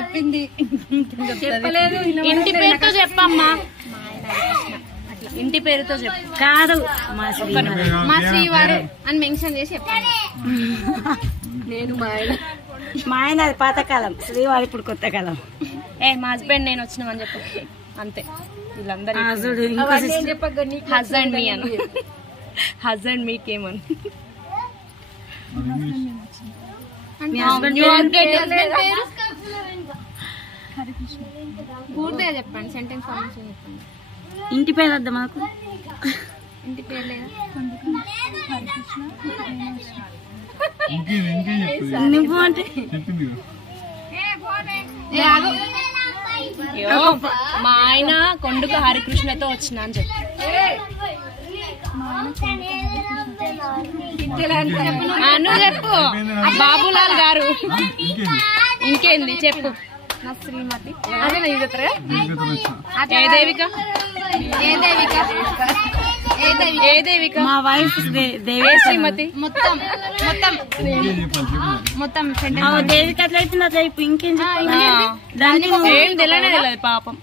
చెప్పింది చెప్పలేదు. ఇంటి పేరుతో చెప్పమ్మా. ఇంటి పేరుతో చెప్పు. కాదు మా శ్రీవారు అని మెన్షన్ చేసి చెప్పాను. నేను మా ఆయన అది పాతకాలం, శ్రీవారి ఇప్పుడు కొత్త కాలం. మా హస్బెండ్ నేను వచ్చినామని చెప్పు అంతే. వీళ్ళందరూ హస్బెండ్ మీ అని, హస్బెండ్ మీకేమని. పూర్తిగా చెప్పండి, సెంటెన్స్ ఫార్మేషన్ చెప్పండి. ఇంటి పేరు వద్దా మాకు? ఇంటి పేరు లేదా? నువ్వు అంటే మా ఆయన కొండుక హరికృష్ణతో వచ్చిన అని చెప్పు. నువ్వు చెప్పు. బాబులాల్ గారు. ఇంకేంది చెప్పు. నా శ్రీమతి. అదే నా చెప్తారా? ఏ దేవిక? ఏ దేవిక? మా వైఫ్ శ్రీమతి. మొత్తం మొత్తం మొత్తం దేవిక అట్లయితే అట్లా ఇంకేం దానికి ఏం తెలియదు పాపం.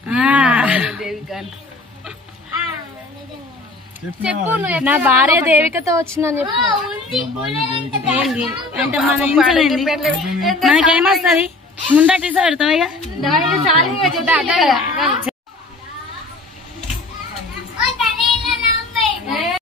చెప్పు. నా భార్య దేవికతో వచ్చిందని చెప్పు. అంటే మన ఇంట్లో మనకేమొస్తుంది ముందటి పెడతావు ఇక.